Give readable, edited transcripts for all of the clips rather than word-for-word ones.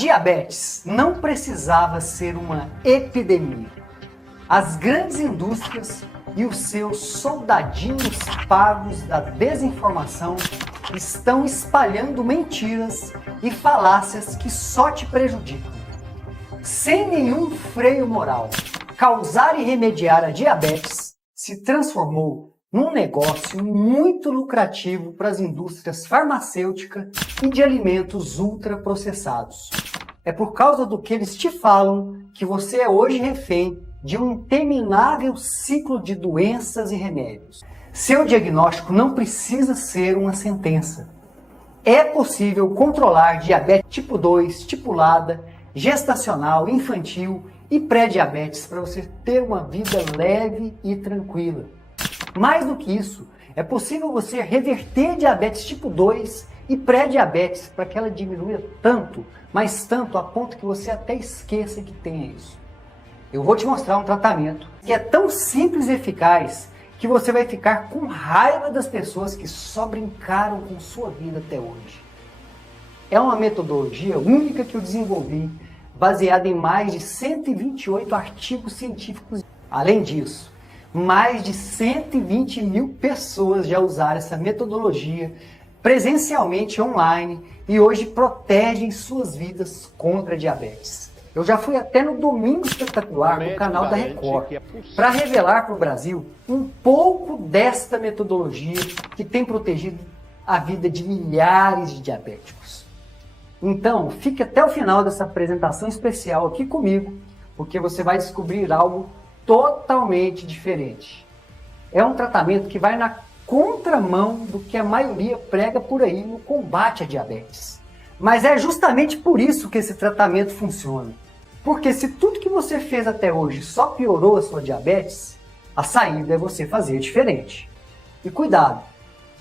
diabetes não precisava ser uma epidemia. As grandes indústrias e os seus soldadinhos pagos da desinformação estão espalhando mentiras e falácias que só te prejudicam. Sem nenhum freio moral, causar e remediar a diabetes se transformou num negócio muito lucrativo para as indústrias farmacêuticas e de alimentos ultraprocessados. É por causa do que eles te falam que você é hoje refém de um interminável ciclo de doenças e remédios. Seu diagnóstico não precisa ser uma sentença. É possível controlar diabetes tipo 2, estipulada, gestacional, infantil e pré-diabetes para você ter uma vida leve e tranquila. Mais do que isso, é possível você reverter diabetes tipo 2 e pré-diabetes para que ela diminua tanto, mas tanto a ponto que você até esqueça que tem isso. Eu vou te mostrar um tratamento que é tão simples e eficaz que você vai ficar com raiva das pessoas que só brincaram com sua vida até hoje. É uma metodologia única que eu desenvolvi, baseada em mais de 128 artigos científicos. Além disso, mais de 120 mil pessoas já usaram essa metodologia presencialmente online e hoje protegem suas vidas contra a diabetes. Eu já fui até no Domingo Espetacular do canal da Record para revelar para o Brasil um pouco desta metodologia que tem protegido a vida de milhares de diabéticos. Então, fique até o final dessa apresentação especial aqui comigo, porque você vai descobrir algo totalmente diferente. É um tratamento que vai na contramão do que a maioria prega por aí no combate à diabetes. Mas é justamente por isso que esse tratamento funciona. Porque se tudo que você fez até hoje só piorou a sua diabetes, a saída é você fazer diferente. E cuidado,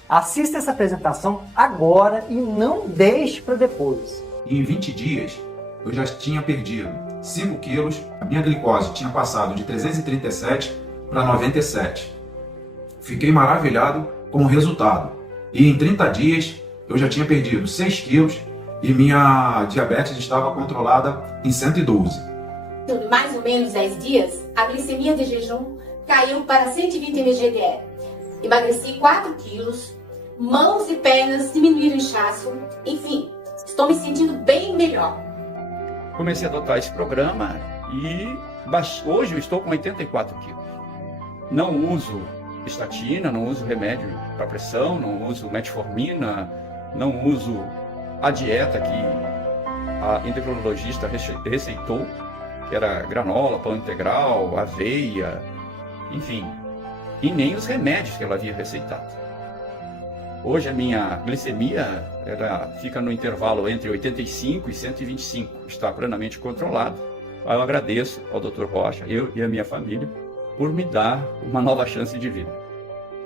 assista essa apresentação agora e não deixe para depois. Em 20 dias, eu já tinha perdido 5 quilos, a minha glicose tinha passado de 337 para 97. Fiquei maravilhado com o resultado. E em 30 dias, eu já tinha perdido 6 quilos e minha diabetes estava controlada em 112. Em mais ou menos 10 dias, a glicemia de jejum caiu para 120 mg/dl. Emagreci 4 quilos, mãos e pernas diminuíram o inchaço, enfim, estou me sentindo bem melhor. Comecei a adotar esse programa e hoje eu estou com 84 quilos. Não uso estatina, não uso remédio para pressão, não uso metformina, não uso a dieta que a endocrinologista receitou, que era granola, pão integral, aveia, enfim, e nem os remédios que ela havia receitado. Hoje a minha glicemia fica no intervalo entre 85 e 125, está plenamente controlado. Eu agradeço ao Dr. Rocha, eu e a minha família, por me dar uma nova chance de vida.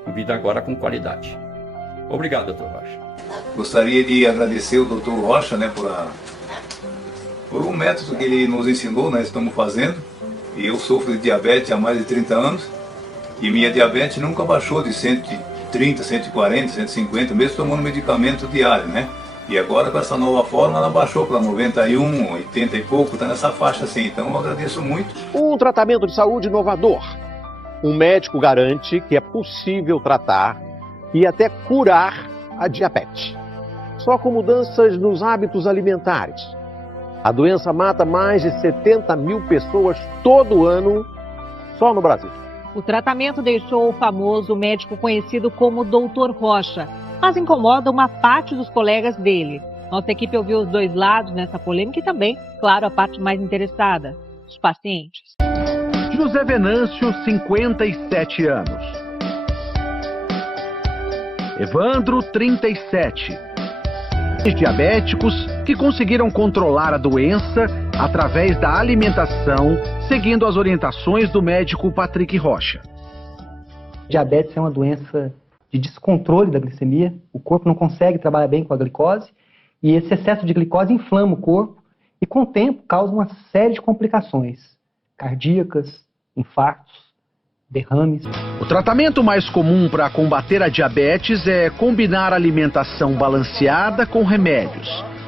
Uma vida agora com qualidade. Obrigado, Dr. Rocha. Gostaria de agradecer o Dr. Rocha, por um método que ele nos ensinou, nós estamos fazendo. E eu sofro de diabetes há mais de 30 anos e minha diabetes nunca baixou de 130, 140, 150, mesmo tomando medicamento diário, E agora com essa nova forma ela baixou para 91, 80 e pouco, está nessa faixa assim, então eu agradeço muito. Um tratamento de saúde inovador. Um médico garante que é possível tratar e até curar a diabetes. Só com mudanças nos hábitos alimentares. A doença mata mais de 70 mil pessoas todo ano, só no Brasil. O tratamento deixou o famoso médico conhecido como Dr. Rocha, mas incomoda uma parte dos colegas dele. Nossa equipe ouviu os dois lados nessa polêmica e também, claro, a parte mais interessada, os pacientes. José Venâncio, 57 anos. Evandro, 37. Diabéticos que conseguiram controlar a doença através da alimentação, seguindo as orientações do médico Patrick Rocha. Diabetes é uma doença de descontrole da glicemia, o corpo não consegue trabalhar bem com a glicose e esse excesso de glicose inflama o corpo e com o tempo causa uma série de complicações cardíacas, infartos, derrames. O tratamento mais comum para combater a diabetes é combinar alimentação balanceada com remédios.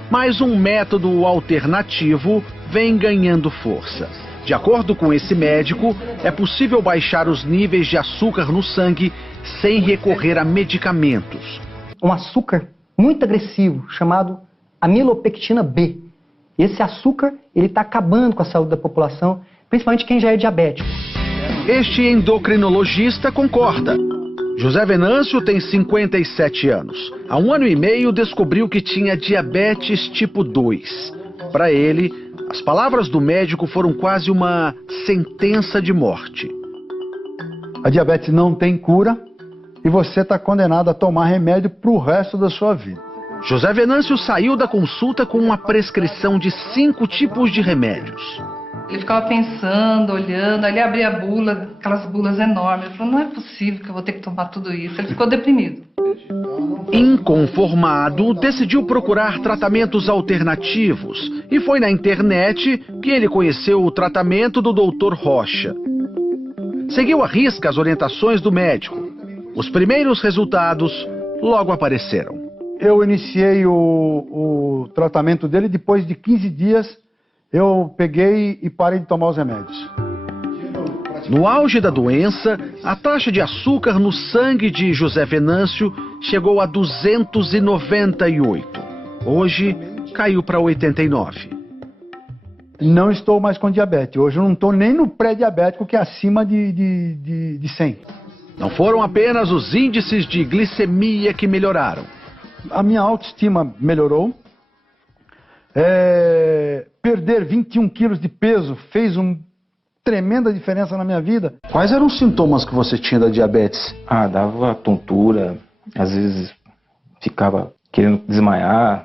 mas um método alternativo vem ganhando força. De acordo com esse médico, é possível baixar os níveis de açúcar no sangue sem recorrer a medicamentos. Um açúcar muito agressivo chamado amilopectina B. Esse açúcar ele está acabando com a saúde da população, principalmente quem já é diabético. Este endocrinologista concorda. José Venâncio tem 57 anos. Há 1 ano e meio descobriu que tinha diabetes tipo 2. Para ele, as palavras do médico foram quase uma sentença de morte. A diabetes não tem cura e você está condenado a tomar remédio para o resto da sua vida. José Venâncio saiu da consulta com uma prescrição de 5 tipos de remédios. Ele ficava pensando, olhando, aí ele abria a bula, aquelas bulas enormes. Ele falou, não é possível que eu vou ter que tomar tudo isso. Ele ficou deprimido. Inconformado, decidiu procurar tratamentos alternativos e foi na internet que ele conheceu o tratamento do Dr. Rocha. Seguiu à risca as orientações do médico. Os primeiros resultados logo apareceram. Eu iniciei o tratamento dele, depois de 15 dias eu peguei e parei de tomar os remédios. No auge da doença, a taxa de açúcar no sangue de José Venâncio chegou a 298. Hoje, caiu para 89. Não estou mais com diabetes. Hoje eu não estou nem no pré-diabético, que é acima de 100. Não foram apenas os índices de glicemia que melhoraram. A minha autoestima melhorou. Perder 21 quilos de peso fez uma tremenda diferença na minha vida. Quais eram os sintomas que você tinha da diabetes? Dava tontura, às vezes ficava querendo desmaiar.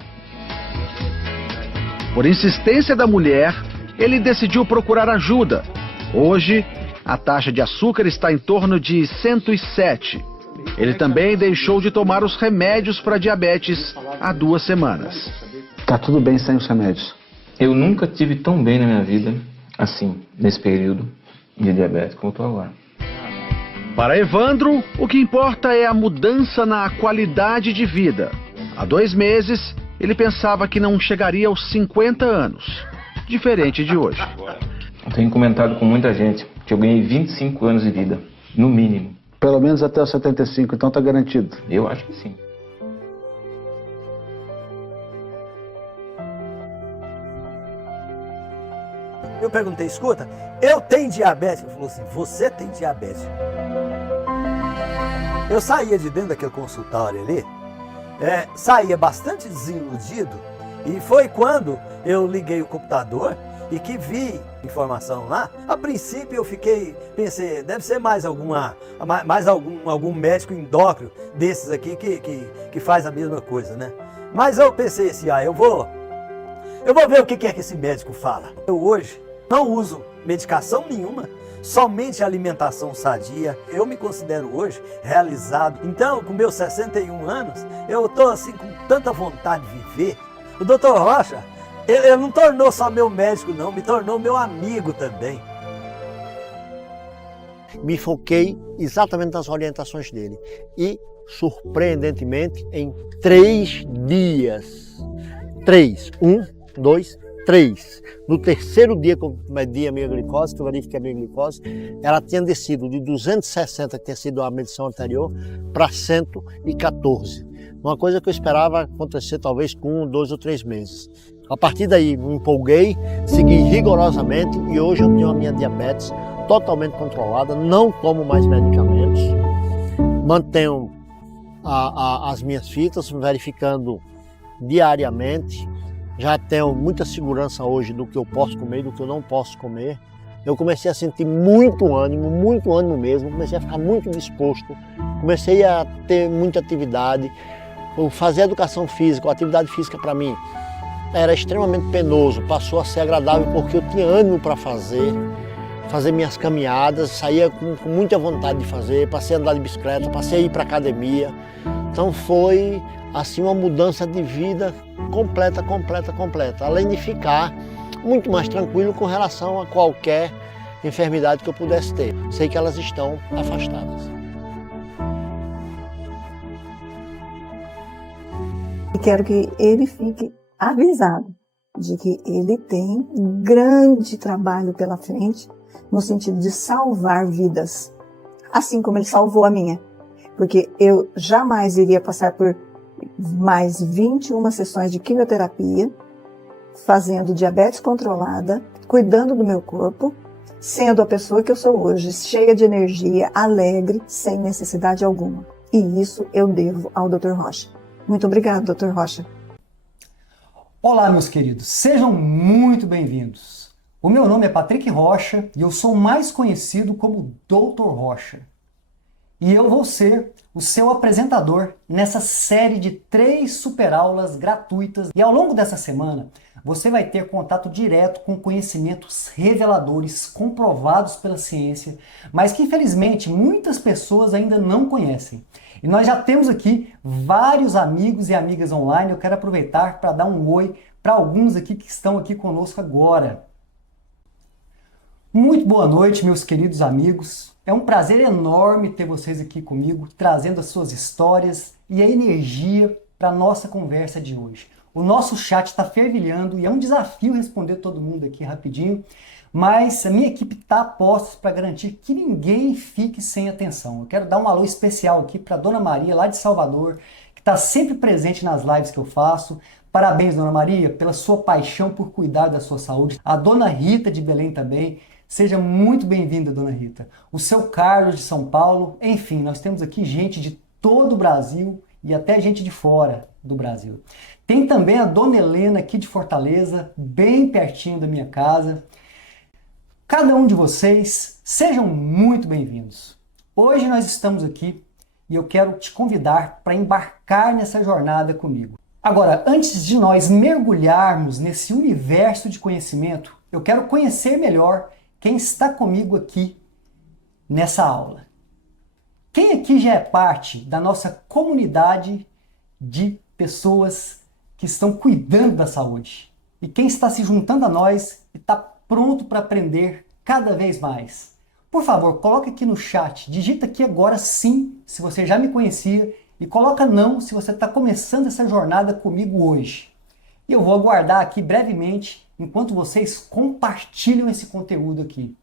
Por insistência da mulher, ele decidiu procurar ajuda. Hoje, a taxa de açúcar está em torno de 107. Ele também deixou de tomar os remédios para diabetes há 2 semanas. Tá tudo bem sem os remédios? Eu nunca tive tão bem na minha vida, assim, nesse período de diabetes como eu estou agora. Para Evandro, o que importa é a mudança na qualidade de vida. Há 2 meses, ele pensava que não chegaria aos 50 anos, diferente de hoje. Eu tenho comentado com muita gente que eu ganhei 25 anos de vida, no mínimo. Pelo menos até os 75, então tá garantido? Eu acho que sim. Eu perguntei, escuta, eu tenho diabetes? Ele falou assim, você tem diabetes. Eu saía de dentro daquele consultório ali, saía bastante desiludido, e foi quando eu liguei o computador e que vi informação lá. A princípio eu pensei, deve ser mais algum médico endócrino desses aqui que faz a mesma coisa, né? Mas eu pensei assim, eu vou ver o que é que esse médico fala. Eu hoje não uso medicação nenhuma, somente alimentação sadia. Eu me considero hoje realizado. Então, com meus 61 anos, eu estou assim com tanta vontade de viver. O Dr. Rocha, ele não tornou só meu médico não, me tornou meu amigo também. Me foquei exatamente nas orientações dele e, surpreendentemente, em 3 dias, 1, 2, 3. No terceiro dia que eu medi a minha glicose, que eu verifiquei a minha glicose, ela tinha descido de 260, que tinha sido a medição anterior, para 114. Uma coisa que eu esperava acontecer talvez com 1, 2 ou 3 meses. A partir daí me empolguei, segui rigorosamente e hoje eu tenho a minha diabetes totalmente controlada, não tomo mais medicamentos, mantenho as minhas fitas, verificando diariamente. Já tenho muita segurança hoje do que eu posso comer e do que eu não posso comer. Eu comecei a sentir muito ânimo mesmo, comecei a ficar muito disposto, comecei a ter muita atividade. Fazer educação física, a atividade física para mim era extremamente penoso, passou a ser agradável porque eu tinha ânimo para fazer minhas caminhadas, saía com muita vontade de fazer, passei a andar de bicicleta, passei a ir para academia. Então foi assim uma mudança de vida completa. Além de ficar muito mais tranquilo com relação a qualquer enfermidade que eu pudesse ter. Sei que elas estão afastadas. E quero que ele fique avisado de que ele tem um grande trabalho pela frente no sentido de salvar vidas, assim como ele salvou a minha, porque eu jamais iria passar por mais 21 sessões de quimioterapia, fazendo diabetes controlada, cuidando do meu corpo, sendo a pessoa que eu sou hoje, cheia de energia, alegre, sem necessidade alguma. E isso eu devo ao Dr. Rocha. Muito obrigado, Dr. Rocha. Olá, meus queridos, sejam muito bem-vindos. O meu nome é Patrick Rocha e eu sou mais conhecido como Dr. Rocha. E eu vou ser o seu apresentador nessa série de 3 superaulas gratuitas. E ao longo dessa semana, você vai ter contato direto com conhecimentos reveladores, comprovados pela ciência, mas que infelizmente muitas pessoas ainda não conhecem. E nós já temos aqui vários amigos e amigas online. Eu quero aproveitar para dar um oi para alguns aqui que estão aqui conosco agora. Muito boa noite, meus queridos amigos. É um prazer enorme ter vocês aqui comigo, trazendo as suas histórias e a energia para a nossa conversa de hoje. O nosso chat está fervilhando e é um desafio responder todo mundo aqui rapidinho, mas a minha equipe está a postos para garantir que ninguém fique sem atenção. Eu quero dar um alô especial aqui para a Dona Maria, lá de Salvador, que está sempre presente nas lives que eu faço. Parabéns, Dona Maria, pela sua paixão por cuidar da sua saúde. A Dona Rita de Belém também. Seja muito bem-vinda, Dona Rita. O seu Carlos de São Paulo. Enfim, nós temos aqui gente de todo o Brasil e até gente de fora do Brasil. Tem também a Dona Helena aqui de Fortaleza, bem pertinho da minha casa. Cada um de vocês, sejam muito bem-vindos. Hoje nós estamos aqui e eu quero te convidar para embarcar nessa jornada comigo. Agora, antes de nós mergulharmos nesse universo de conhecimento, eu quero conhecer melhor quem está comigo aqui nessa aula. Quem aqui já é parte da nossa comunidade de pessoas que estão cuidando da saúde? E quem está se juntando a nós e está pronto para aprender cada vez mais? Por favor, coloca aqui no chat, digita aqui agora sim, se você já me conhecia, e coloca não se você está começando essa jornada comigo hoje. E eu vou aguardar aqui brevemente enquanto vocês compartilham esse conteúdo aqui.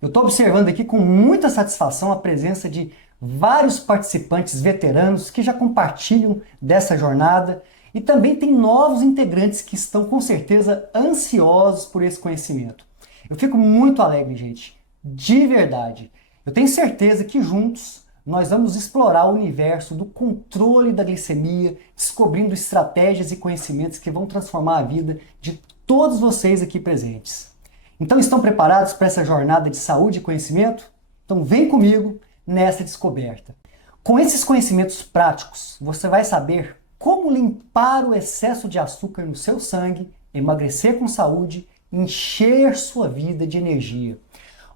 Eu estou observando aqui com muita satisfação a presença de vários participantes veteranos que já compartilham dessa jornada e também tem novos integrantes que estão com certeza ansiosos por esse conhecimento. Eu fico muito alegre, gente, de verdade. Eu tenho certeza que juntos nós vamos explorar o universo do controle da glicemia, descobrindo estratégias e conhecimentos que vão transformar a vida de todos vocês aqui presentes. Então estão preparados para essa jornada de saúde e conhecimento? Então vem comigo nessa descoberta. Com esses conhecimentos práticos, você vai saber como limpar o excesso de açúcar no seu sangue, emagrecer com saúde, encher sua vida de energia.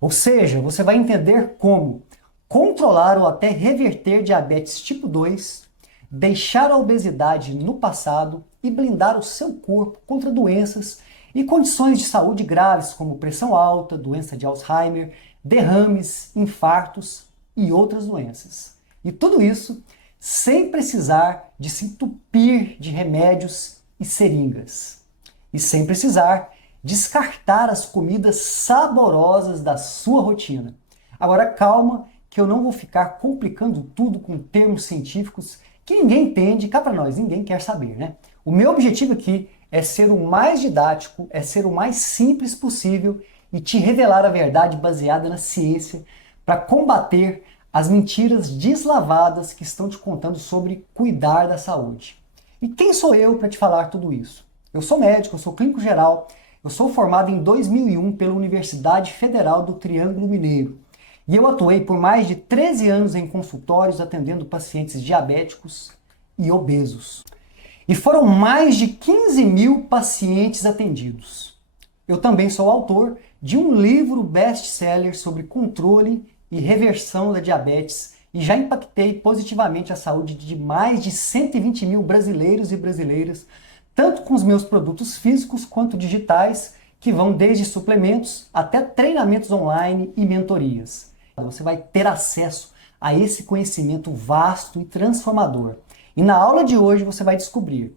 Ou seja, você vai entender como controlar ou até reverter diabetes tipo 2, deixar a obesidade no passado e blindar o seu corpo contra doenças e condições de saúde graves como pressão alta, doença de Alzheimer, derrames, infartos e outras doenças. E tudo isso sem precisar de se entupir de remédios e seringas. E sem precisar descartar as comidas saborosas da sua rotina. Agora calma, que eu não vou ficar complicando tudo com termos científicos que ninguém entende, cá para nós, ninguém quer saber, né? O meu objetivo aqui é ser o mais didático, é ser o mais simples possível e te revelar a verdade baseada na ciência para combater as mentiras deslavadas que estão te contando sobre cuidar da saúde. E quem sou eu para te falar tudo isso? Eu sou médico, eu sou clínico geral, eu sou formado em 2001 pela Universidade Federal do Triângulo Mineiro. E eu atuei por mais de 13 anos em consultórios atendendo pacientes diabéticos e obesos. E foram mais de 15 mil pacientes atendidos. Eu também sou autor de um livro best-seller sobre controle e reversão da diabetes e já impactei positivamente a saúde de mais de 120 mil brasileiros e brasileiras, tanto com os meus produtos físicos quanto digitais, que vão desde suplementos até treinamentos online e mentorias. Você vai ter acesso a esse conhecimento vasto e transformador. E na aula de hoje você vai descobrir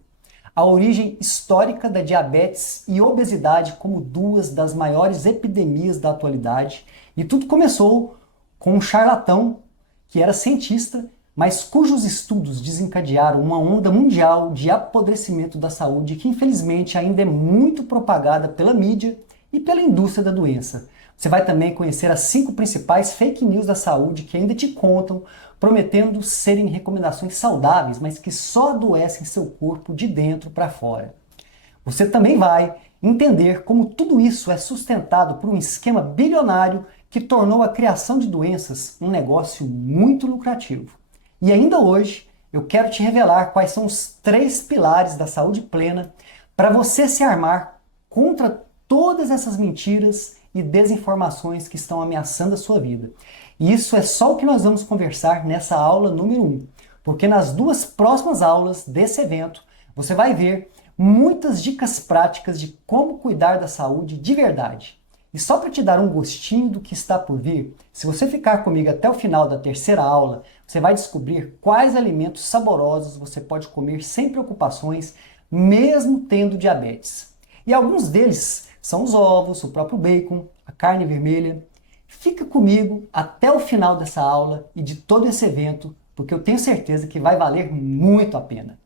a origem histórica da diabetes e obesidade como duas das maiores epidemias da atualidade. E tudo começou com um charlatão que era cientista, mas cujos estudos desencadearam uma onda mundial de apodrecimento da saúde que infelizmente ainda é muito propagada pela mídia e pela indústria da doença. Você vai também conhecer as 5 principais fake news da saúde que ainda te contam, prometendo serem recomendações saudáveis, mas que só adoecem seu corpo de dentro para fora. Você também vai entender como tudo isso é sustentado por um esquema bilionário que tornou a criação de doenças um negócio muito lucrativo. E ainda hoje eu quero te revelar quais são os 3 pilares da saúde plena para você se armar contra todas essas mentiras e desinformações que estão ameaçando a sua vida. E isso é só o que nós vamos conversar nessa aula número 1, porque nas 2 próximas aulas desse evento você vai ver muitas dicas práticas de como cuidar da saúde de verdade. E só para te dar um gostinho do que está por vir, se você ficar comigo até o final da 3ª aula, você vai descobrir quais alimentos saborosos você pode comer sem preocupações, mesmo tendo diabetes. E alguns deles são os ovos, o próprio bacon, a carne vermelha. Fica comigo até o final dessa aula e de todo esse evento, porque eu tenho certeza que vai valer muito a pena.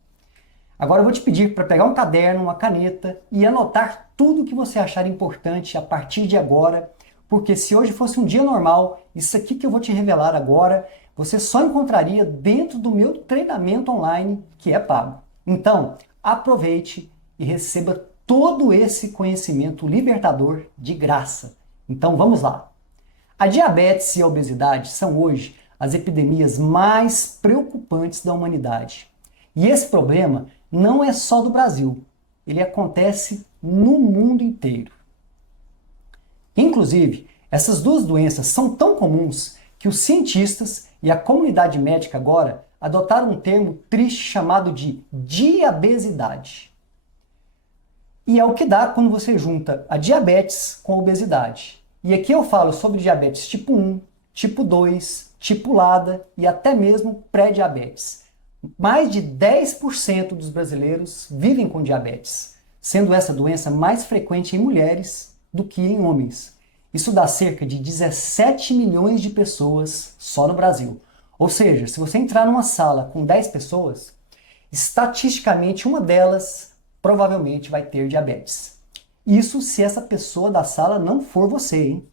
Agora eu vou te pedir para pegar um caderno, uma caneta e anotar tudo o que você achar importante a partir de agora, porque se hoje fosse um dia normal, isso aqui que eu vou te revelar agora, você só encontraria dentro do meu treinamento online, que é pago. Então, aproveite e receba todo esse conhecimento libertador de graça. Então vamos lá. A diabetes e a obesidade são hoje as epidemias mais preocupantes da humanidade. E esse problema não é só do Brasil, ele acontece no mundo inteiro. Inclusive, essas 2 doenças são tão comuns que os cientistas e a comunidade médica agora adotaram um termo triste chamado de diabesidade. E é o que dá quando você junta a diabetes com a obesidade. E aqui eu falo sobre diabetes tipo 1, tipo 2, tipo LADA e até mesmo pré-diabetes. Mais de 10% dos brasileiros vivem com diabetes, sendo essa doença mais frequente em mulheres do que em homens. Isso dá cerca de 17 milhões de pessoas só no Brasil. Ou seja, se você entrar numa sala com 10 pessoas, estatisticamente uma delas provavelmente vai ter diabetes. Isso se essa pessoa da sala não for você, hein?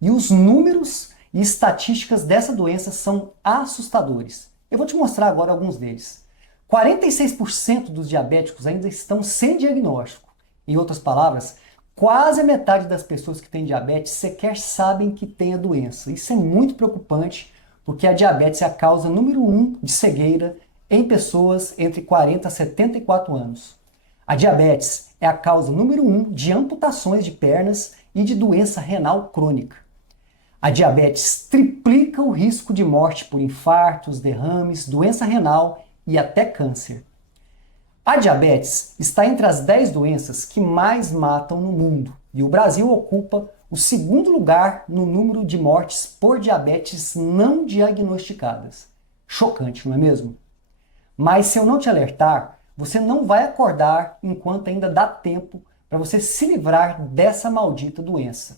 E os números e estatísticas dessa doença são assustadores. Eu vou te mostrar agora alguns deles. 46% dos diabéticos ainda estão sem diagnóstico. Em outras palavras, quase a metade das pessoas que têm diabetes sequer sabem que têm a doença. Isso é muito preocupante, porque a diabetes é a causa número 1 de cegueira em pessoas entre 40 a 74 anos. A diabetes é a causa número 1 de amputações de pernas e de doença renal crônica. A diabetes triplica o risco de morte por infartos, derrames, doença renal e até câncer. A diabetes está entre as 10 doenças que mais matam no mundo e o Brasil ocupa o 2º lugar no número de mortes por diabetes não diagnosticadas. Chocante, não é mesmo? Mas se eu não te alertar, você não vai acordar enquanto ainda dá tempo para você se livrar dessa maldita doença.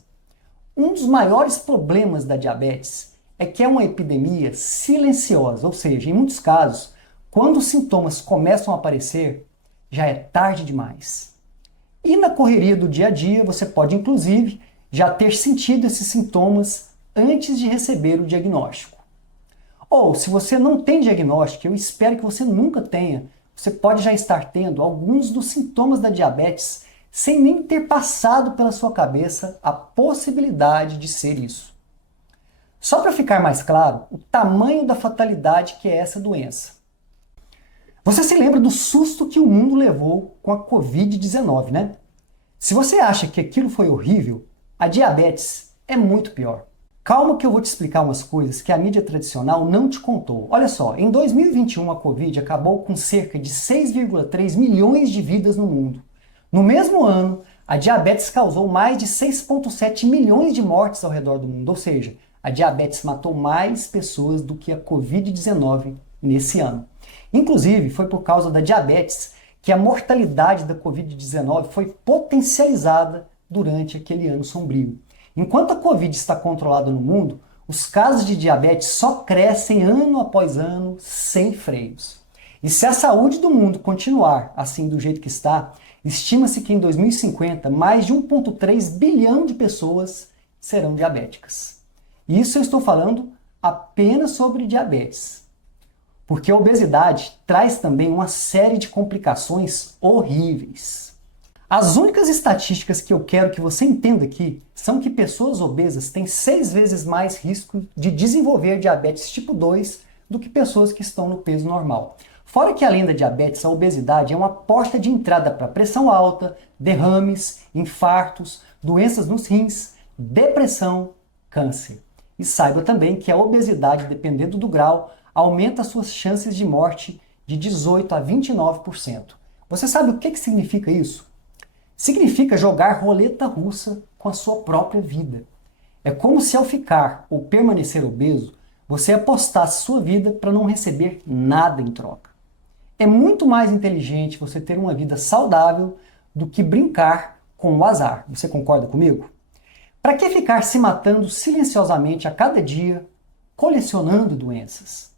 Um dos maiores problemas da diabetes é que é uma epidemia silenciosa, ou seja, em muitos casos, quando os sintomas começam a aparecer, já é tarde demais. E na correria do dia a dia, você pode inclusive já ter sentido esses sintomas antes de receber o diagnóstico. Ou, se você não tem diagnóstico, eu espero que você nunca tenha, você pode já estar tendo alguns dos sintomas da diabetes sem nem ter passado pela sua cabeça a possibilidade de ser isso. Só para ficar mais claro, o tamanho da fatalidade que é essa doença. Você se lembra do susto que o mundo levou com a Covid-19, né? Se você acha que aquilo foi horrível, a diabetes é muito pior. Calma que eu vou te explicar umas coisas que a mídia tradicional não te contou. Olha só, em 2021 a Covid acabou com cerca de 6,3 milhões de vidas no mundo. No mesmo ano, a diabetes causou mais de 6,7 milhões de mortes ao redor do mundo, ou seja, a diabetes matou mais pessoas do que a Covid-19 nesse ano. Inclusive, foi por causa da diabetes que a mortalidade da Covid-19 foi potencializada durante aquele ano sombrio. Enquanto a Covid está controlada no mundo, os casos de diabetes só crescem ano após ano, sem freios. E se a saúde do mundo continuar assim do jeito que está, estima-se que em 2050 mais de 1,3 bilhão de pessoas serão diabéticas. E isso eu estou falando apenas sobre diabetes. Porque a obesidade traz também uma série de complicações horríveis. As únicas estatísticas que eu quero que você entenda aqui são que pessoas obesas têm 6 vezes mais risco de desenvolver diabetes tipo 2 do que pessoas que estão no peso normal. Fora que além da diabetes, a obesidade é uma porta de entrada para pressão alta, derrames, infartos, doenças nos rins, depressão, câncer. E saiba também que a obesidade, dependendo do grau, aumenta suas chances de morte de 18% a 29%. Você sabe o que significa isso? Significa jogar roleta russa com a sua própria vida. É como se ao ficar ou permanecer obeso, você apostasse sua vida para não receber nada em troca. É muito mais inteligente você ter uma vida saudável do que brincar com o azar. Você concorda comigo? Para que ficar se matando silenciosamente a cada dia, colecionando doenças?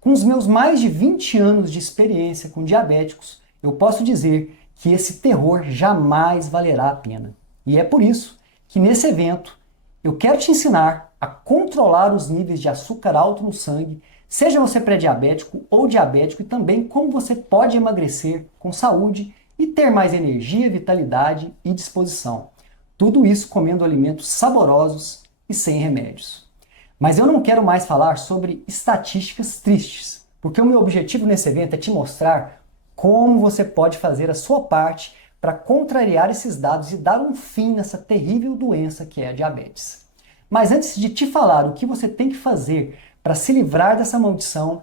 Com os meus mais de 20 anos de experiência com diabéticos, eu posso dizer que esse terror jamais valerá a pena. E é por isso que nesse evento eu quero te ensinar a controlar os níveis de açúcar alto no sangue, seja você pré-diabético ou diabético, e também como você pode emagrecer com saúde e ter mais energia, vitalidade e disposição. Tudo isso comendo alimentos saborosos e sem remédios. Mas eu não quero mais falar sobre estatísticas tristes, porque o meu objetivo nesse evento é te mostrar como você pode fazer a sua parte para contrariar esses dados e dar um fim nessa terrível doença que é a diabetes. Mas antes de te falar o que você tem que fazer para se livrar dessa maldição,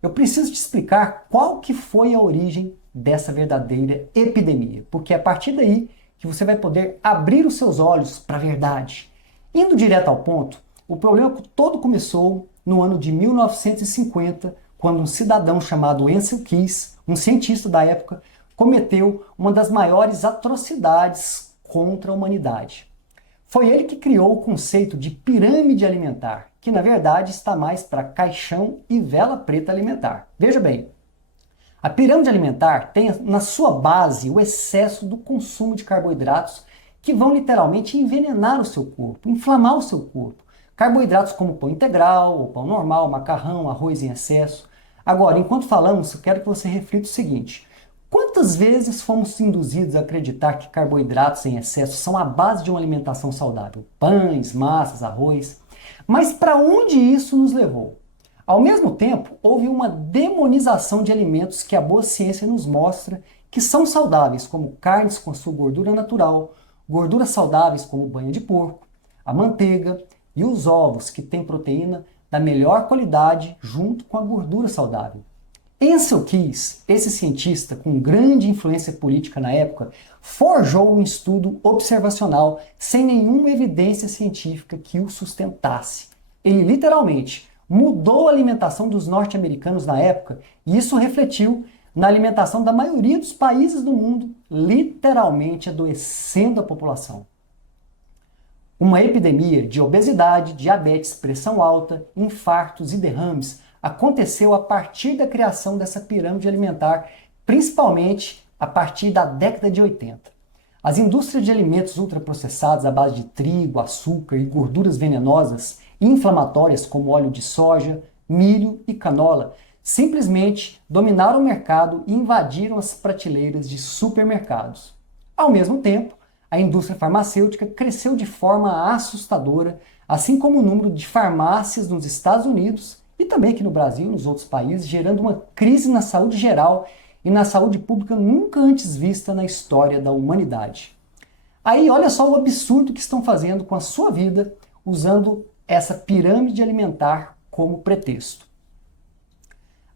eu preciso te explicar qual que foi a origem dessa verdadeira epidemia, porque é a partir daí que você vai poder abrir os seus olhos para a verdade. Indo direto ao ponto, o problema todo começou no ano de 1950, quando um cidadão chamado Ancel Keys, um cientista da época, cometeu uma das maiores atrocidades contra a humanidade. Foi ele que criou o conceito de pirâmide alimentar, que na verdade está mais para caixão e vela preta alimentar. Veja bem, a pirâmide alimentar tem na sua base o excesso do consumo de carboidratos que vão literalmente envenenar o seu corpo, inflamar o seu corpo. Carboidratos como pão integral, ou pão normal, macarrão, arroz em excesso. Agora, enquanto falamos, eu quero que você reflita o seguinte: quantas vezes fomos induzidos a acreditar que carboidratos em excesso são a base de uma alimentação saudável? Pães, massas, arroz. Mas para onde isso nos levou? Ao mesmo tempo, houve uma demonização de alimentos que a boa ciência nos mostra que são saudáveis, como carnes com a sua gordura natural, gorduras saudáveis como banha de porco, a manteiga e os ovos, que têm proteína da melhor qualidade junto com a gordura saudável. Ancel Keys, esse cientista com grande influência política na época, forjou um estudo observacional sem nenhuma evidência científica que o sustentasse. Ele literalmente mudou a alimentação dos norte-americanos na época, e isso refletiu na alimentação da maioria dos países do mundo, literalmente adoecendo a população. Uma epidemia de obesidade, diabetes, pressão alta, infartos e derrames aconteceu a partir da criação dessa pirâmide alimentar, principalmente a partir da década de 80. As indústrias de alimentos ultraprocessados à base de trigo, açúcar e gorduras venenosas e inflamatórias como óleo de soja, milho e canola simplesmente dominaram o mercado e invadiram as prateleiras de supermercados. Ao mesmo tempo, a indústria farmacêutica cresceu de forma assustadora, assim como o número de farmácias nos Estados Unidos e também aqui no Brasil e nos outros países, gerando uma crise na saúde geral e na saúde pública nunca antes vista na história da humanidade. Aí olha só o absurdo que estão fazendo com a sua vida usando essa pirâmide alimentar como pretexto.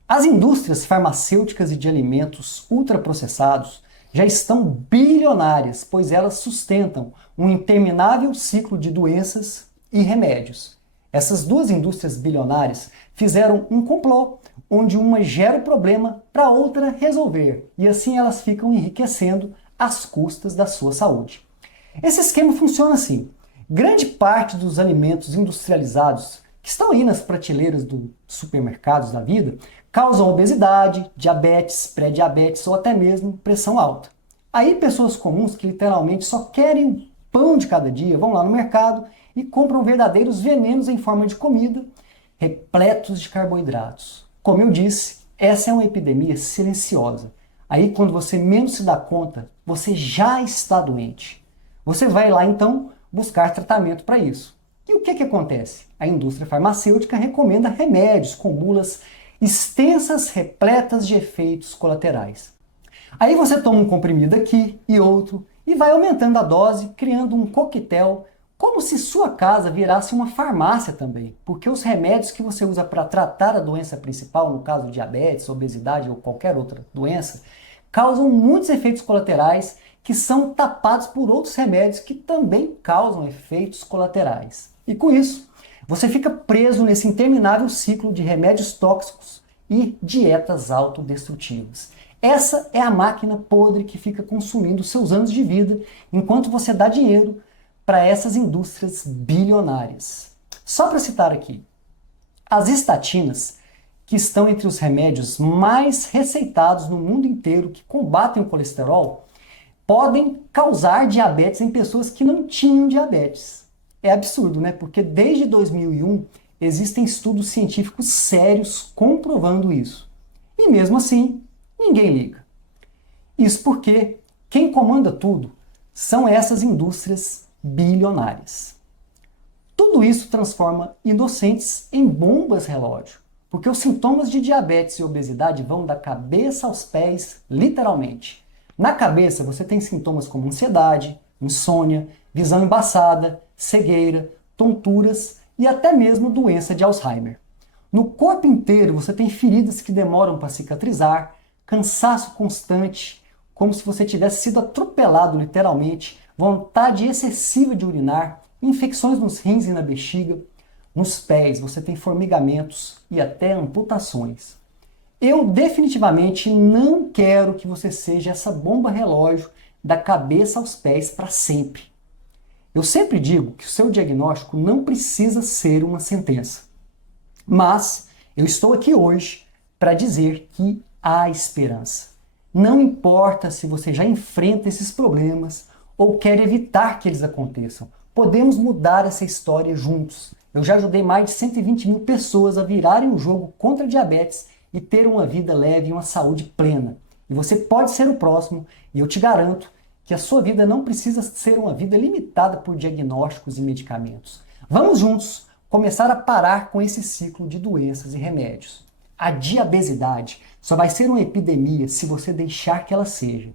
As indústrias farmacêuticas e de alimentos ultraprocessados já estão bilionárias, pois elas sustentam um interminável ciclo de doenças e remédios. Essas duas indústrias bilionárias fizeram um complô, onde uma gera o problema para a outra resolver, e assim elas ficam enriquecendo às custas da sua saúde. Esse esquema funciona assim. Grande parte dos alimentos industrializados que estão aí nas prateleiras dos supermercados da vida causam obesidade, diabetes, pré-diabetes ou até mesmo pressão alta. Aí pessoas comuns que literalmente só querem o pão de cada dia vão lá no mercado e compram verdadeiros venenos em forma de comida, repletos de carboidratos. Como eu disse, essa é uma epidemia silenciosa. Aí quando você menos se dá conta, você já está doente. Você vai lá então buscar tratamento para isso. E o que acontece? A indústria farmacêutica recomenda remédios com bulas extensas, repletas de efeitos colaterais. Aí você toma um comprimido aqui e outro e vai aumentando a dose, criando um coquetel, como se sua casa virasse uma farmácia também, porque os remédios que você usa para tratar a doença principal, no caso diabetes, obesidade ou qualquer outra doença, causam muitos efeitos colaterais que são tapados por outros remédios que também causam efeitos colaterais. E com isso, você fica preso nesse interminável ciclo de remédios tóxicos e dietas autodestrutivas. Essa é a máquina podre que fica consumindo seus anos de vida enquanto você dá dinheiro para essas indústrias bilionárias. Só para citar aqui, as estatinas, que estão entre os remédios mais receitados no mundo inteiro que combatem o colesterol, podem causar diabetes em pessoas que não tinham diabetes. É absurdo, né? Porque desde 2001 existem estudos científicos sérios comprovando isso. E mesmo assim, ninguém liga. Isso porque quem comanda tudo são essas indústrias bilionárias. Tudo isso transforma inocentes em bombas relógio, porque os sintomas de diabetes e obesidade vão da cabeça aos pés, literalmente. Na cabeça você tem sintomas como ansiedade, insônia, visão embaçada, cegueira, tonturas e até mesmo doença de Alzheimer. No corpo inteiro você tem feridas que demoram para cicatrizar, cansaço constante, como se você tivesse sido atropelado literalmente, vontade excessiva de urinar, infecções nos rins e na bexiga. Nos pés você tem formigamentos e até amputações. Eu definitivamente não quero que você seja essa bomba relógio da cabeça aos pés para sempre. Eu sempre digo que o seu diagnóstico não precisa ser uma sentença. Mas eu estou aqui hoje para dizer que há esperança. Não importa se você já enfrenta esses problemas ou quer evitar que eles aconteçam. Podemos mudar essa história juntos. Eu já ajudei mais de 120 mil pessoas a virarem o jogo contra a diabetes e ter uma vida leve e uma saúde plena. E você pode ser o próximo, e eu te garanto que a sua vida não precisa ser uma vida limitada por diagnósticos e medicamentos. Vamos juntos começar a parar com esse ciclo de doenças e remédios. A diabesidade só vai ser uma epidemia se você deixar que ela seja.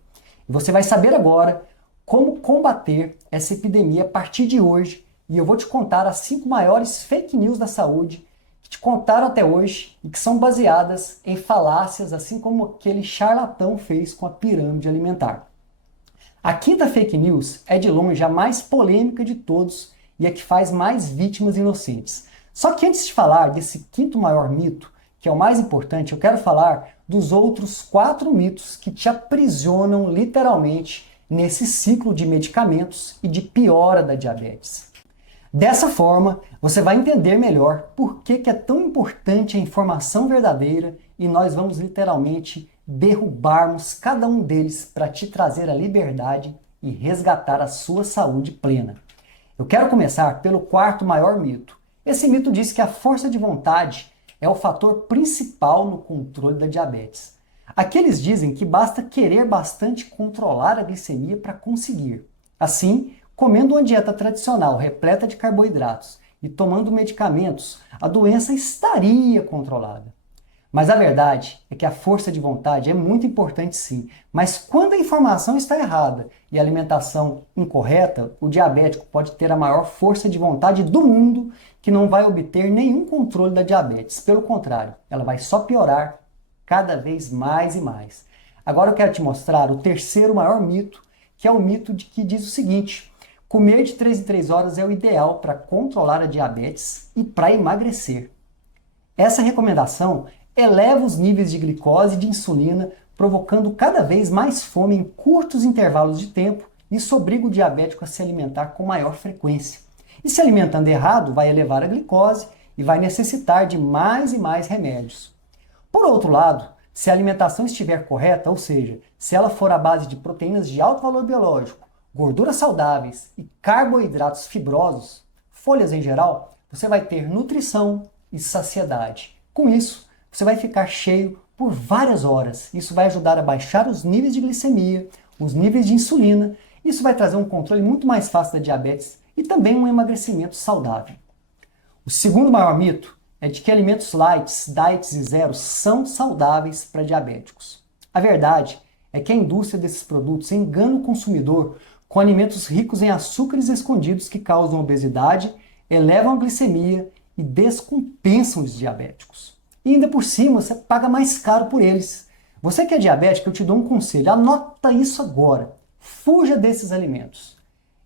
E você vai saber agora como combater essa epidemia a partir de hoje, e eu vou te contar as 5 maiores fake news da saúde que te contaram até hoje e que são baseadas em falácias, assim como aquele charlatão fez com a pirâmide alimentar. A quinta fake news é de longe a mais polêmica de todos e a que faz mais vítimas inocentes. Só que antes de falar desse quinto maior mito, que é o mais importante, eu quero falar dos outros 4 mitos que te aprisionam literalmente nesse ciclo de medicamentos e de piora da diabetes. Dessa forma, você vai entender melhor por que é tão importante a informação verdadeira e nós vamos literalmente derrubarmos cada um deles para te trazer a liberdade e resgatar a sua saúde plena. Eu quero começar pelo 4º maior mito. Esse mito diz que a força de vontade é o fator principal no controle da diabetes. Aqui eles dizem que basta querer bastante controlar a glicemia para conseguir. Assim, comendo uma dieta tradicional repleta de carboidratos e tomando medicamentos, a doença estaria controlada. Mas a verdade é que a força de vontade é muito importante sim, mas quando a informação está errada e a alimentação incorreta, o diabético pode ter a maior força de vontade do mundo que não vai obter nenhum controle da diabetes. Pelo contrário, ela vai só piorar cada vez mais e mais. Agora eu quero te mostrar o 3º maior mito, que é o mito que diz o seguinte: Comer de 3 em 3 horas é o ideal para controlar a diabetes e para emagrecer. Essa recomendação eleva os níveis de glicose e de insulina, provocando cada vez mais fome em curtos intervalos de tempo. Isso obriga o diabético a se alimentar com maior frequência. E se alimentando errado, vai elevar a glicose e vai necessitar de mais e mais remédios. Por outro lado, se a alimentação estiver correta, ou seja, se ela for à base de proteínas de alto valor biológico, gorduras saudáveis e carboidratos fibrosos, folhas em geral, você vai ter nutrição e saciedade. Com isso, você vai ficar cheio por várias horas. Isso vai ajudar a baixar os níveis de glicemia, os níveis de insulina. Isso vai trazer um controle muito mais fácil da diabetes e também um emagrecimento saudável. O segundo maior mito é de que alimentos light, diets e zeros são saudáveis para diabéticos. A verdade é que a indústria desses produtos engana o consumidor com alimentos ricos em açúcares escondidos que causam obesidade, elevam a glicemia e descompensam os diabéticos. E ainda por cima, você paga mais caro por eles. Você que é diabético, eu te dou um conselho, anota isso agora. Fuja desses alimentos.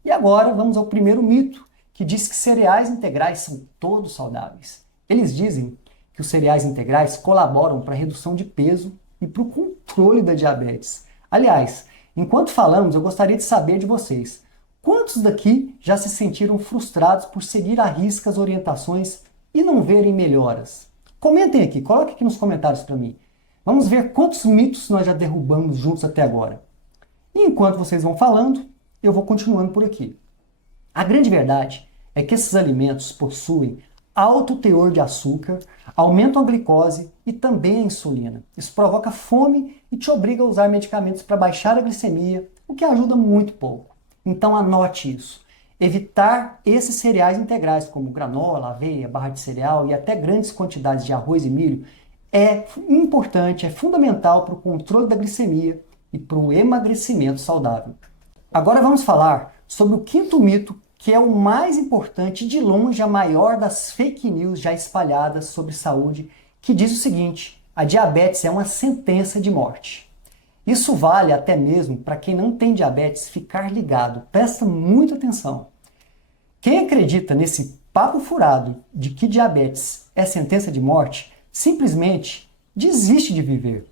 E agora vamos ao primeiro mito, que diz que cereais integrais são todos saudáveis. Eles dizem que os cereais integrais colaboram para a redução de peso e para o controle da diabetes. Aliás, enquanto falamos, eu gostaria de saber de vocês. Quantos daqui já se sentiram frustrados por seguir à risca as orientações e não verem melhoras? Comentem aqui, coloquem aqui nos comentários para mim. Vamos ver quantos mitos nós já derrubamos juntos até agora. E enquanto vocês vão falando, eu vou continuando por aqui. A grande verdade é que esses alimentos possuem alto teor de açúcar, aumentam a glicose e também a insulina. Isso provoca fome e te obriga a usar medicamentos para baixar a glicemia, o que ajuda muito pouco. Então anote isso. Evitar esses cereais integrais, como granola, aveia, barra de cereal e até grandes quantidades de arroz e milho, é importante, é fundamental para o controle da glicemia e para o emagrecimento saudável. Agora vamos falar sobre o quinto mito, que é o mais importante e de longe a maior das fake news já espalhadas sobre saúde, que diz o seguinte: a diabetes é uma sentença de morte. Isso vale até mesmo para quem não tem diabetes ficar ligado. Presta muita atenção. Quem acredita nesse papo furado de que diabetes é sentença de morte, simplesmente desiste de viver.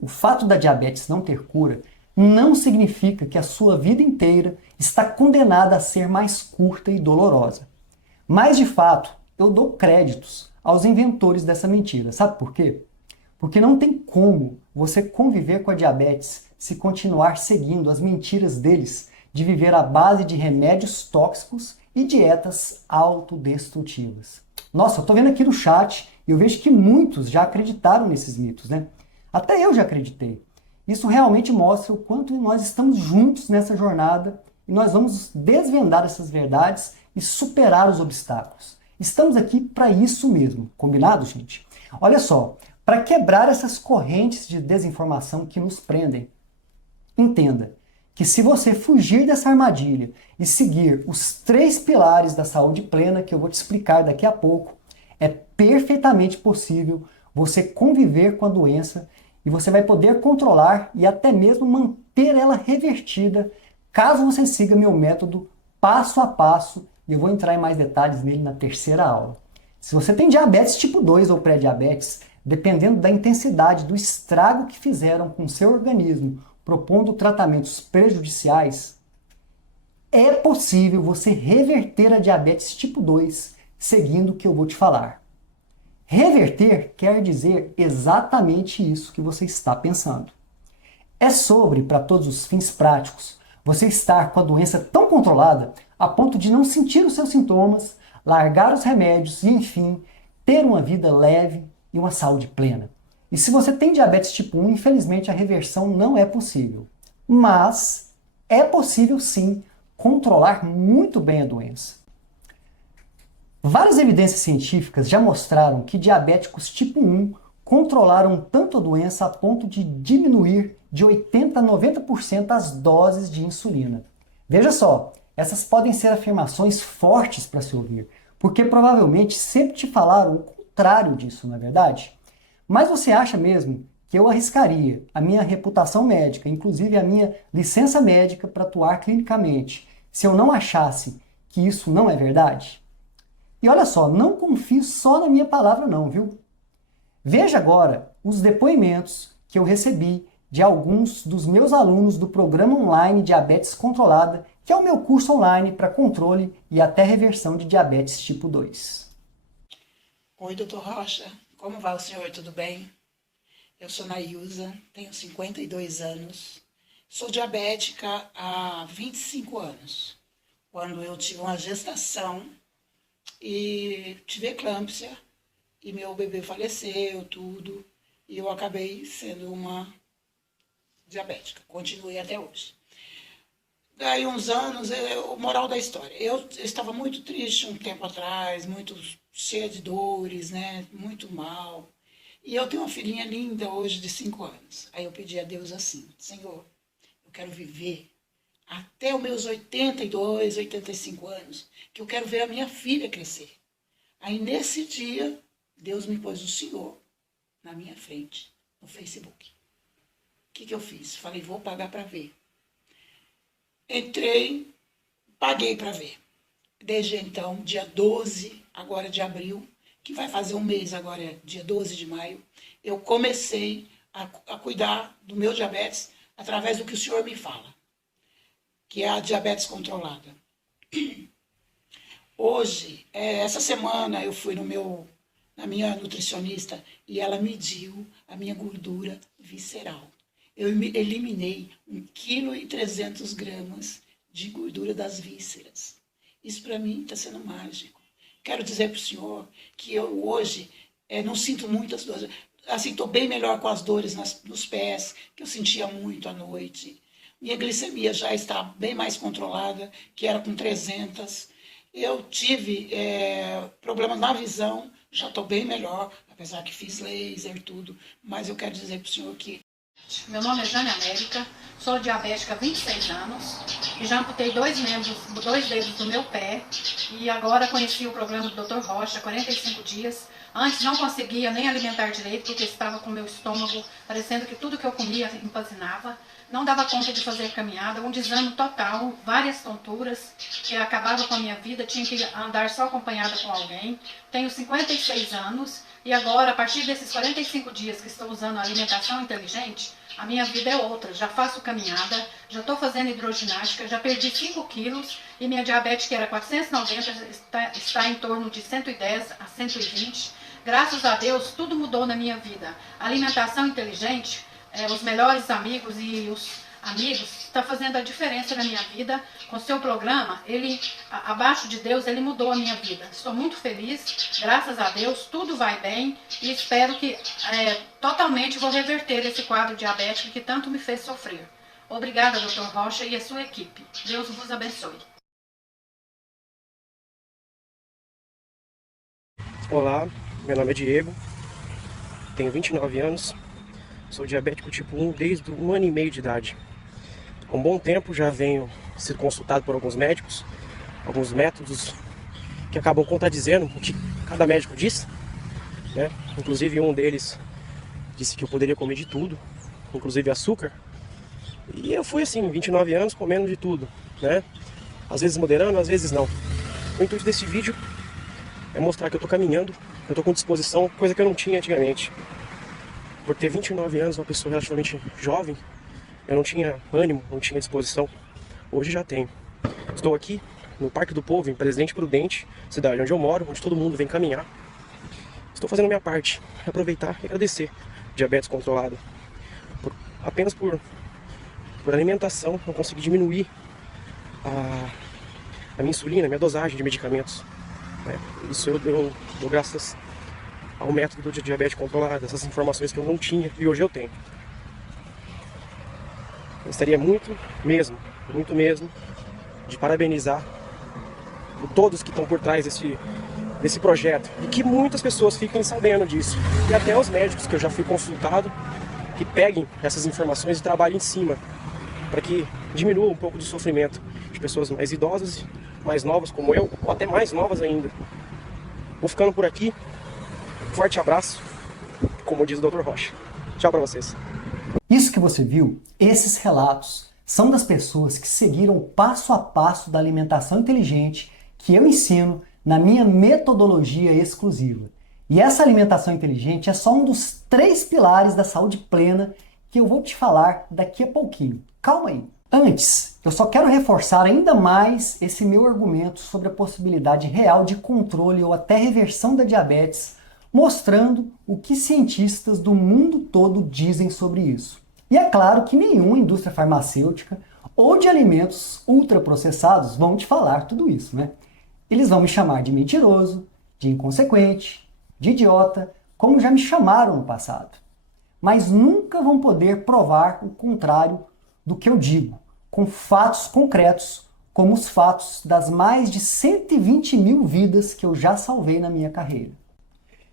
O fato da diabetes não ter cura não significa que a sua vida inteira está condenada a ser mais curta e dolorosa. Mas, de fato, eu dou créditos aos inventores dessa mentira. Sabe por quê? Porque não tem como você conviver com a diabetes se continuar seguindo as mentiras deles de viver à base de remédios tóxicos e dietas autodestrutivas. Nossa, eu estou vendo aqui no chat e eu vejo que muitos já acreditaram nesses mitos, né? Até eu já acreditei. Isso realmente mostra o quanto nós estamos juntos nessa jornada e nós vamos desvendar essas verdades e superar os obstáculos. Estamos aqui para isso mesmo, combinado, gente? Olha só, para quebrar essas correntes de desinformação que nos prendem, entenda que se você fugir dessa armadilha e seguir os 3 pilares da saúde plena que eu vou te explicar daqui a pouco, é perfeitamente possível você conviver com a doença e você vai poder controlar e até mesmo manter ela revertida caso você siga meu método passo a passo, e eu vou entrar em mais detalhes nele na terceira aula. Se você tem diabetes tipo 2 ou pré-diabetes, dependendo da intensidade do estrago que fizeram com seu organismo, propondo tratamentos prejudiciais, é possível você reverter a diabetes tipo 2 seguindo o que eu vou te falar. Reverter quer dizer exatamente isso que você está pensando. É sobre, para todos os fins práticos, você estar com a doença tão controlada a ponto de não sentir os seus sintomas, largar os remédios e, enfim, ter uma vida leve e uma saúde plena. E se você tem diabetes tipo 1, infelizmente a reversão não é possível. Mas é possível sim controlar muito bem a doença. Várias evidências científicas já mostraram que diabéticos tipo 1 controlaram tanto a doença a ponto de diminuir de 80% a 90% as doses de insulina. Veja só, essas podem ser afirmações fortes para se ouvir, porque provavelmente sempre te falaram o contrário disso, não é verdade? Mas você acha mesmo que eu arriscaria a minha reputação médica, inclusive a minha licença médica para atuar clinicamente, se eu não achasse que isso não é verdade? E olha só, não confie só na minha palavra não, viu? Veja agora os depoimentos que eu recebi de alguns dos meus alunos do Programa Online Diabetes Controlada, que é o meu curso online para controle e até reversão de diabetes tipo 2. Oi, doutor Rocha. Como vai o senhor? Tudo bem? Eu sou Nailza, tenho 52 anos. Sou diabética há 25 anos. Quando eu tive uma gestação e tive eclâmpsia, e meu bebê faleceu, tudo, e eu acabei sendo uma diabética. Continuei até hoje. Daí uns anos, o moral da história. Eu estava muito triste um tempo atrás, muito cheia de dores, né? Muito mal. E eu tenho uma filhinha linda hoje de 5 anos. Aí eu pedi a Deus assim, Senhor, eu quero viver até os meus 82, 85 anos, que eu quero ver a minha filha crescer. Aí nesse dia, Deus me pôs o Senhor na minha frente, no Facebook. O que eu fiz? Falei, vou pagar para ver. Entrei, paguei para ver. Desde então, dia 12, agora de abril, que vai fazer um mês agora, dia 12 de maio, eu comecei a cuidar do meu diabetes através do que o senhor me fala, que é a diabetes controlada. Hoje, essa semana, eu fui na minha nutricionista e ela mediu a minha gordura visceral. Eu eliminei 1,3 kg de gordura das vísceras. Isso para mim está sendo mágico. Quero dizer para o senhor que eu hoje não sinto muitas dores. Assim, estou bem melhor com as dores nos pés, que eu sentia muito à noite. Minha glicemia já está bem mais controlada, que era com 300. Eu tive problemas na visão, já estou bem melhor, apesar que fiz laser, tudo. Mas eu quero dizer para o senhor que... Meu nome é Jane América, sou diabética há 26 anos e já amputei 2 dedos do meu pé e agora conheci o programa do Dr. Rocha, 45 dias. Antes não conseguia nem alimentar direito porque estava com meu estômago parecendo que tudo que eu comia empazinava. Não dava conta de fazer caminhada, um desânimo total, várias tonturas que acabava com a minha vida, tinha que andar só acompanhada com alguém. Tenho 56 anos e agora, a partir desses 45 dias que estou usando a alimentação inteligente, a minha vida é outra. Já faço caminhada, já estou fazendo hidroginástica, já perdi 5 quilos e minha diabetes, que era 490, está em torno de 110 a 120. Graças a Deus, tudo mudou na minha vida. A alimentação inteligente, os melhores amigos e os amigos, está fazendo a diferença na minha vida. Com o seu programa, abaixo de Deus, ele mudou a minha vida. Estou muito feliz, graças a Deus, tudo vai bem e espero que totalmente vou reverter esse quadro diabético que tanto me fez sofrer. Obrigada, Dr. Rocha e a sua equipe. Deus vos abençoe. Olá, meu nome é Diego, tenho 29 anos, sou diabético tipo 1 desde 1 ano e meio de idade. Há um bom tempo já venho sendo consultado por alguns médicos, alguns métodos que acabam contradizendo o que cada médico diz, né? Inclusive um deles disse que eu poderia comer de tudo, inclusive açúcar. E eu fui assim, 29 anos comendo de tudo, né? Às vezes moderando, às vezes não. O intuito desse vídeo é mostrar que eu tô caminhando, eu tô com disposição, coisa que eu não tinha antigamente. Por ter 29 anos, uma pessoa relativamente jovem, eu não tinha ânimo, não tinha disposição. Hoje já tenho. Estou aqui no Parque do Povo, em Presidente Prudente, cidade onde eu moro, onde todo mundo vem caminhar. Estou fazendo a minha parte, aproveitar e agradecer diabetes controlada. Apenas por alimentação, eu consegui diminuir a minha insulina, a minha dosagem de medicamentos. Isso eu dou graças ao método de diabetes controlada, essas informações que eu não tinha e hoje eu tenho. Eu gostaria muito mesmo, de parabenizar todos que estão por trás desse projeto e que muitas pessoas fiquem sabendo disso. E até os médicos que eu já fui consultado, que peguem essas informações e trabalhem em cima, para que diminua um pouco do sofrimento de pessoas mais idosas, mais novas como eu, ou até mais novas ainda. Vou ficando por aqui. Forte abraço, como diz o Dr. Rocha. Tchau para vocês. Isso que você viu, esses relatos, são das pessoas que seguiram o passo a passo da alimentação inteligente que eu ensino na minha metodologia exclusiva. E essa alimentação inteligente é só um dos 3 pilares da saúde plena que eu vou te falar daqui a pouquinho. Calma aí. Antes, eu só quero reforçar ainda mais esse meu argumento sobre a possibilidade real de controle ou até reversão da diabetes, mostrando o que cientistas do mundo todo dizem sobre isso. E é claro que nenhuma indústria farmacêutica ou de alimentos ultraprocessados vão te falar tudo isso, né? Eles vão me chamar de mentiroso, de inconsequente, de idiota, como já me chamaram no passado. Mas nunca vão poder provar o contrário do que eu digo, com fatos concretos, como os fatos das mais de 120 mil vidas que eu já salvei na minha carreira.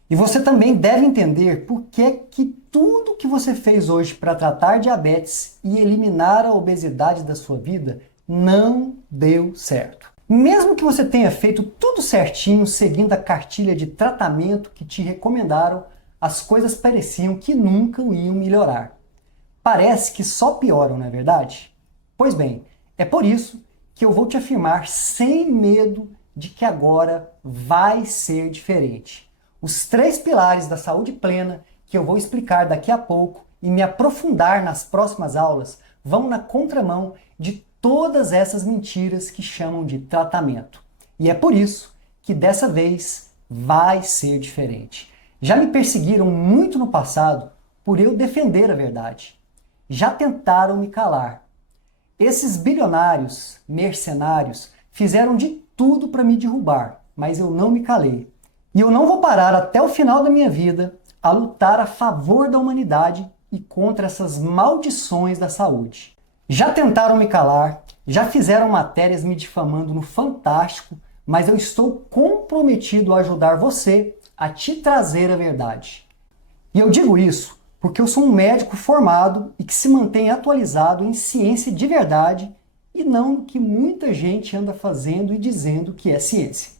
E você também deve entender por que tudo que você fez hoje para tratar diabetes e eliminar a obesidade da sua vida não deu certo. Mesmo que você tenha feito tudo certinho, seguindo a cartilha de tratamento que te recomendaram, as coisas pareciam que nunca iam melhorar. Parece que só pioram, não é verdade? Pois bem, é por isso que eu vou te afirmar sem medo de que agora vai ser diferente. Os 3 pilares da saúde plena que eu vou explicar daqui a pouco e me aprofundar nas próximas aulas vão na contramão de todas essas mentiras que chamam de tratamento. E é por isso que dessa vez vai ser diferente. Já me perseguiram muito no passado por eu defender a verdade. Já tentaram me calar. Esses bilionários, mercenários, fizeram de tudo para me derrubar, mas eu não me calei. E eu não vou parar até o final da minha vida a lutar a favor da humanidade e contra essas maldições da saúde. Já tentaram me calar, já fizeram matérias me difamando no Fantástico, mas eu estou comprometido a ajudar você a te trazer a verdade. E eu digo isso porque eu sou um médico formado e que se mantém atualizado em ciência de verdade e não o que muita gente anda fazendo e dizendo que é ciência.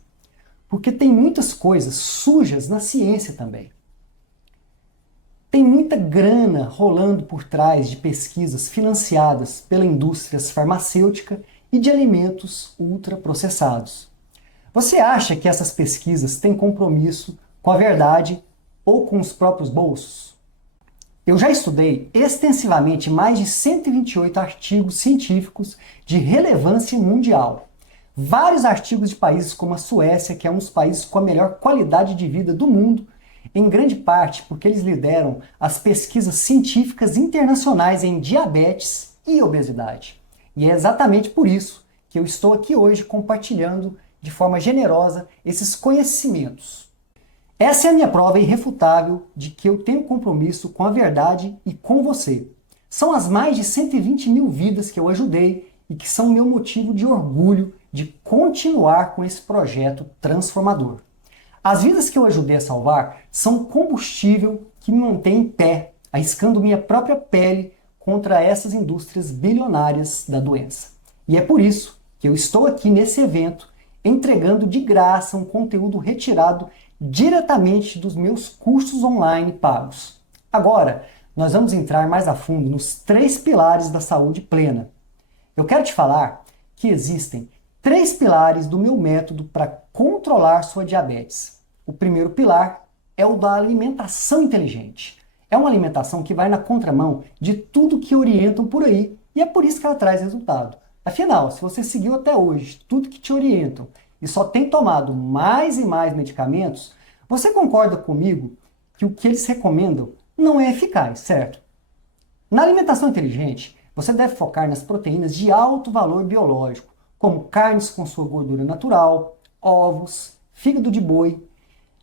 Porque tem muitas coisas sujas na ciência também. Tem muita grana rolando por trás de pesquisas financiadas pela indústria farmacêutica e de alimentos ultraprocessados. Você acha que essas pesquisas têm compromisso com a verdade ou com os próprios bolsos? Eu já estudei extensivamente mais de 128 artigos científicos de relevância mundial. Vários artigos de países como a Suécia, que é um dos países com a melhor qualidade de vida do mundo, em grande parte porque eles lideram as pesquisas científicas internacionais em diabetes e obesidade. E é exatamente por isso que eu estou aqui hoje compartilhando de forma generosa esses conhecimentos. Essa é a minha prova irrefutável de que eu tenho compromisso com a verdade e com você. São as mais de 120 mil vidas que eu ajudei e que são meu motivo de orgulho de continuar com esse projeto transformador. As vidas que eu ajudei a salvar são combustível que me mantém em pé, arriscando minha própria pele contra essas indústrias bilionárias da doença. E é por isso que eu estou aqui nesse evento entregando de graça um conteúdo retirado diretamente dos meus cursos online pagos. Agora, nós vamos entrar mais a fundo nos 3 pilares da saúde plena. Eu quero te falar que existem 3 pilares do meu método para controlar sua diabetes. O primeiro pilar é o da alimentação inteligente. É uma alimentação que vai na contramão de tudo que orientam por aí e é por isso que ela traz resultado. Afinal, se você seguiu até hoje tudo que te orientam e só tem tomado mais e mais medicamentos, você concorda comigo que o que eles recomendam não é eficaz, certo? Na alimentação inteligente, você deve focar nas proteínas de alto valor biológico, como carnes com sua gordura natural, ovos, fígado de boi,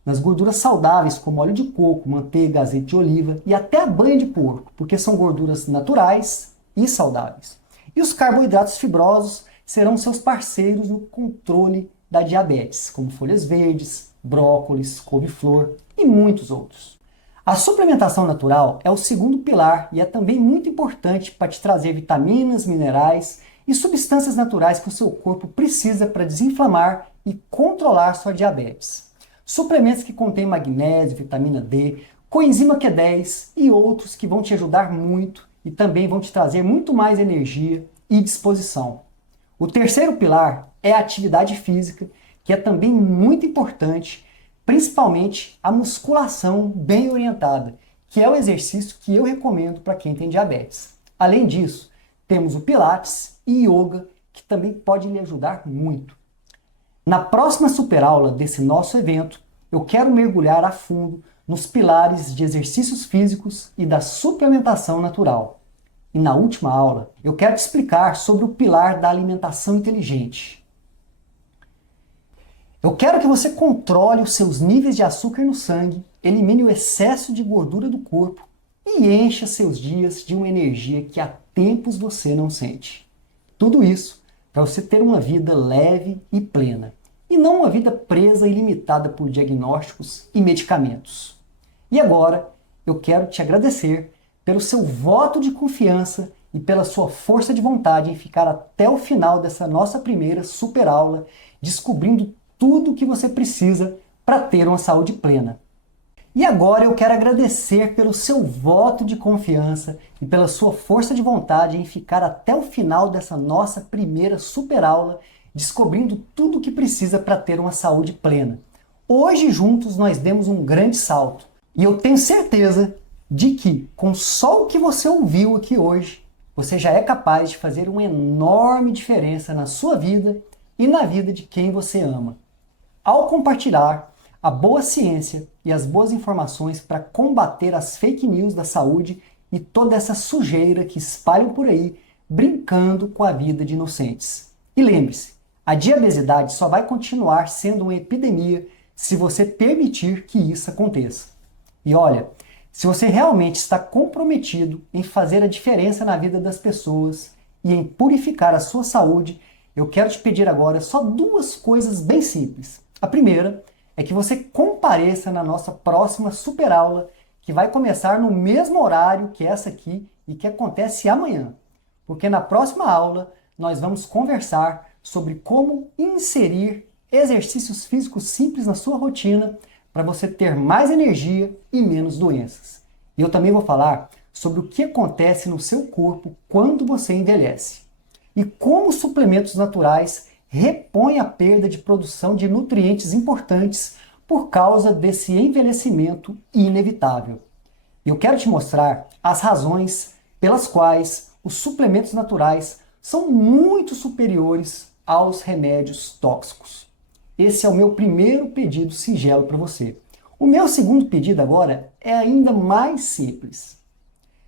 nas gorduras saudáveis como óleo de coco, manteiga, azeite de oliva e até a banha de porco, porque são gorduras naturais e saudáveis. E os carboidratos fibrosos serão seus parceiros no controle da diabetes, como folhas verdes, brócolis, couve-flor e muitos outros. A suplementação natural é o segundo pilar e é também muito importante para te trazer vitaminas, minerais e substâncias naturais que o seu corpo precisa para desinflamar e controlar sua diabetes. Suplementos que contêm magnésio, vitamina D, coenzima Q10 e outros que vão te ajudar muito e também vão te trazer muito mais energia e disposição. O terceiro pilar é a atividade física, que é também muito importante, principalmente a musculação bem orientada, que é o exercício que eu recomendo para quem tem diabetes. Além disso, temos o Pilates e Yoga, que também pode lhe ajudar muito. Na próxima superaula desse nosso evento, eu quero mergulhar a fundo nos pilares de exercícios físicos e da suplementação natural. E na última aula, eu quero te explicar sobre o pilar da alimentação inteligente. Eu quero que você controle os seus níveis de açúcar no sangue, elimine o excesso de gordura do corpo e encha seus dias de uma energia que há tempos você não sente. Tudo isso para você ter uma vida leve e plena, e não uma vida presa e limitada por diagnósticos e medicamentos. E agora, eu quero te agradecer pelo seu voto de confiança e pela sua força de vontade em ficar até o final dessa nossa primeira super aula, descobrindo tudo o que você precisa para ter uma saúde plena. E agora eu quero agradecer pelo seu voto de confiança e pela sua força de vontade em ficar até o final dessa nossa primeira super aula, descobrindo tudo o que precisa para ter uma saúde plena. Hoje juntos nós demos um grande salto e eu tenho certeza de que com só o que você ouviu aqui hoje, você já é capaz de fazer uma enorme diferença na sua vida e na vida de quem você ama. Ao compartilhar a boa ciência e as boas informações para combater as fake news da saúde e toda essa sujeira que espalham por aí, brincando com a vida de inocentes. E lembre-se, a diabesidade só vai continuar sendo uma epidemia se você permitir que isso aconteça. E olha, se você realmente está comprometido em fazer a diferença na vida das pessoas e em purificar a sua saúde, eu quero te pedir agora só duas coisas bem simples. A primeira é que você compareça na nossa próxima super aula, que vai começar no mesmo horário que essa aqui e que acontece amanhã. Porque na próxima aula nós vamos conversar sobre como inserir exercícios físicos simples na sua rotina para você ter mais energia e menos doenças. E eu também vou falar sobre o que acontece no seu corpo quando você envelhece e como os suplementos naturais repõem a perda de produção de nutrientes importantes por causa desse envelhecimento inevitável. Eu quero te mostrar as razões pelas quais os suplementos naturais são muito superiores aos remédios tóxicos. Esse é o meu primeiro pedido singelo para você. O meu segundo pedido agora é ainda mais simples.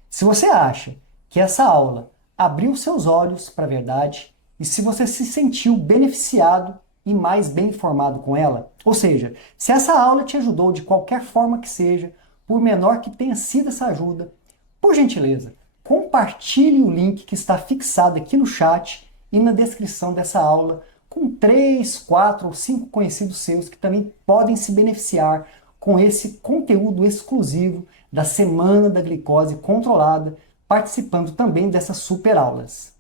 Se você acha que essa aula abriu seus olhos para a verdade e se você se sentiu beneficiado e mais bem informado com ela, ou seja, se essa aula te ajudou de qualquer forma que seja, por menor que tenha sido essa ajuda, por gentileza, compartilhe o link que está fixado aqui no chat e na descrição dessa aula com 3, 4 ou 5 conhecidos seus que também podem se beneficiar com esse conteúdo exclusivo da Semana da Glicose Controlada, participando também dessas super aulas.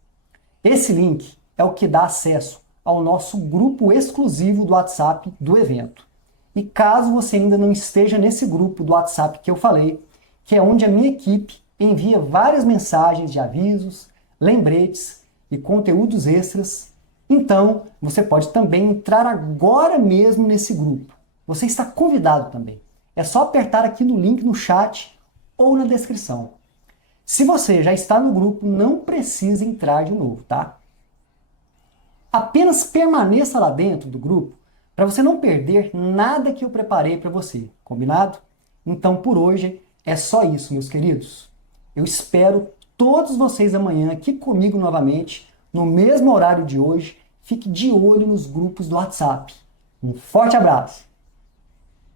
Esse link é o que dá acesso ao nosso grupo exclusivo do WhatsApp do evento. E caso você ainda não esteja nesse grupo do WhatsApp que eu falei, que é onde a minha equipe envia várias mensagens de avisos, lembretes e conteúdos extras, então você pode também entrar agora mesmo nesse grupo. Você está convidado também. É só apertar aqui no link no chat ou na descrição. Se você já está no grupo, não precisa entrar de novo, tá? Apenas permaneça lá dentro do grupo para você não perder nada que eu preparei para você, combinado? Então por hoje é só isso, meus queridos. Eu espero todos vocês amanhã aqui comigo novamente, no mesmo horário de hoje. Fique de olho nos grupos do WhatsApp. Um forte abraço!